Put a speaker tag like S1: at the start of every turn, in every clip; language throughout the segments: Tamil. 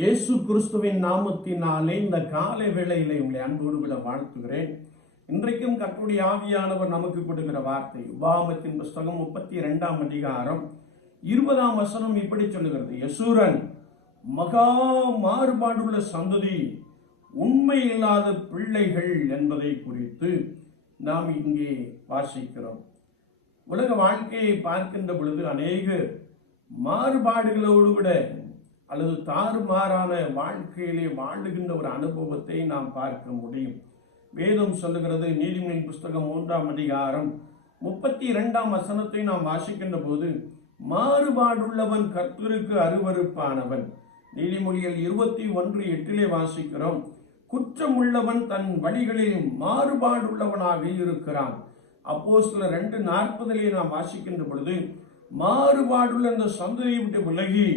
S1: இயேசு கிறிஸ்துவின் நாமத்தினாலே இந்த காலை வேளையிலே உங்களை அன்போடு விட வாழ்த்துகிறேன். இன்றைக்கும் கற்புடைய ஆவியானவர் நமக்கு கொடுக்கிற வார்த்தை உபாமத்தின் புஸ்தகம் முப்பத்தி இரண்டாம் அதிகாரம் இருபதாம் வசனம் இப்படி சொல்லுகிறது. யசூரன் மகா மாறுபாடுள்ள சந்ததி உண்மை இல்லாத பிள்ளைகள் என்பதை குறித்து நாம் இங்கே வாசிக்கிறோம். உலக வாழ்க்கையை பார்க்கின்ற பொழுது அநேக மாறுபாடுகளோடு விட அல்லது தாறுமாறான வாழ்க்கையிலே வாழுகின்ற ஒரு அனுபவத்தை நாம் பார்க்க முடியும். வேதம் சொல்லுகிறது நீதிமொழியின் புஸ்தகம் மூன்றாம் அதிகாரம் முப்பத்தி இரண்டாம் வசனத்தை நாம் வாசிக்கின்ற போது மாறுபாடுள்ளவன் கர்த்தருக்கு அருவருப்பானவன். நீதிமொழியில் இருபத்தி ஒன்று எட்டிலே வாசிக்கிறோம் குற்றமுள்ளவன் தன் வழிகளில் மாறுபாடுள்ளவனாக இருக்கிறான். அப்போ சில ரெண்டு நாற்பதிலே நாம் வாசிக்கின்ற பொழுது மாறுபாடுள்ள இந்த சந்ததியை விட்டு விலகி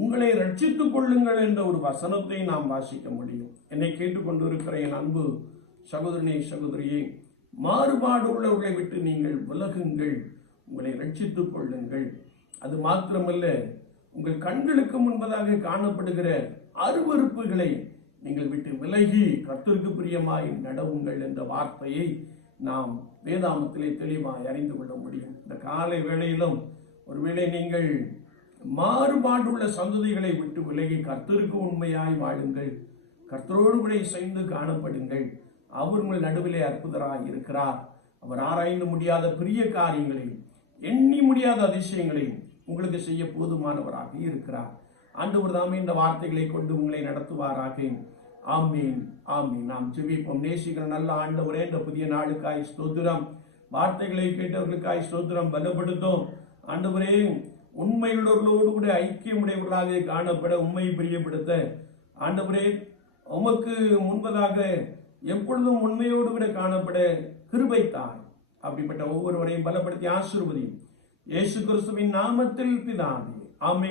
S1: உங்களை ரட்சித்துக் கொள்ளுங்கள் என்ற ஒரு வசனத்தை நாம் வாசிக்க முடியும். என்னை கேட்டுக்கொண்டிருக்கிற என் அன்பு சகோதரனே சகோதரியே மாறுபாடு உள்ளவர்களை விட்டு நீங்கள் விலகுங்கள். உங்களை ரட்சித்துக் கொள்ளுங்கள். அது மாத்திரமல்ல உங்கள் கண்களுக்கு முன்பதாக காணப்படுகிற அருவருப்புகளை நீங்கள் விட்டு விலகி கத்திற்கு பிரியமாய் நடவுங்கள் என்ற வார்த்தையை நாம் வேதாமத்திலே தெளிவாய் அறிந்து கொள்ள முடியும். இந்த காலை வேளையிலும் ஒருவேளை நீங்கள் மாறுபாடுள்ள சந்ததிகளை விட்டு விலகி கர்த்தருக்கு உண்மையாய் வாழுங்கள். கர்த்தரோடு கூட இசைந்து காணப்படுங்கள். அவர் உங்கள் நடுவிலே அற்புதராக இருக்கிறார். அவர் ஆராய்ந்து முடியாத பெரிய காரியங்களையும் எண்ணி முடியாத அதிசயங்களையும் உங்களுக்கு செய்ய போதுமானவராக இருக்கிறார். ஆண்டவர் தாமே இந்த வார்த்தைகளை கொண்டு உங்களை நடத்துவாராக. ஆமீன் ஆமீன். நாம் ஜெபிப்போம். நேசிக்கிற நல்ல ஆண்டவரே இந்த புதிய நாளுக்காய் ஸ்தோத்திரம். வார்த்தைகளை கேட்டவர்களுக்காய் ஸ்தோத்திரம். பலப்படுத்தும். ஆண்டவரே உண்மையுள்ளவர்களோடு கூட ஐக்கியமுடையவர்களாக காணப்பட உண்மையை பிரியப்படுத்த. ஆண்டவரே உமக்கு முன்பதாக எப்பொழுதும் உண்மையோடு கூட காணப்பட கிருபை தாய் அப்படிப்பட்ட ஒவ்வொருவரையும் பலப்படுத்தி ஆசிர்வதி இயேசு கிறிஸ்துவின் நாமத்தில் பிதாவே ஆமே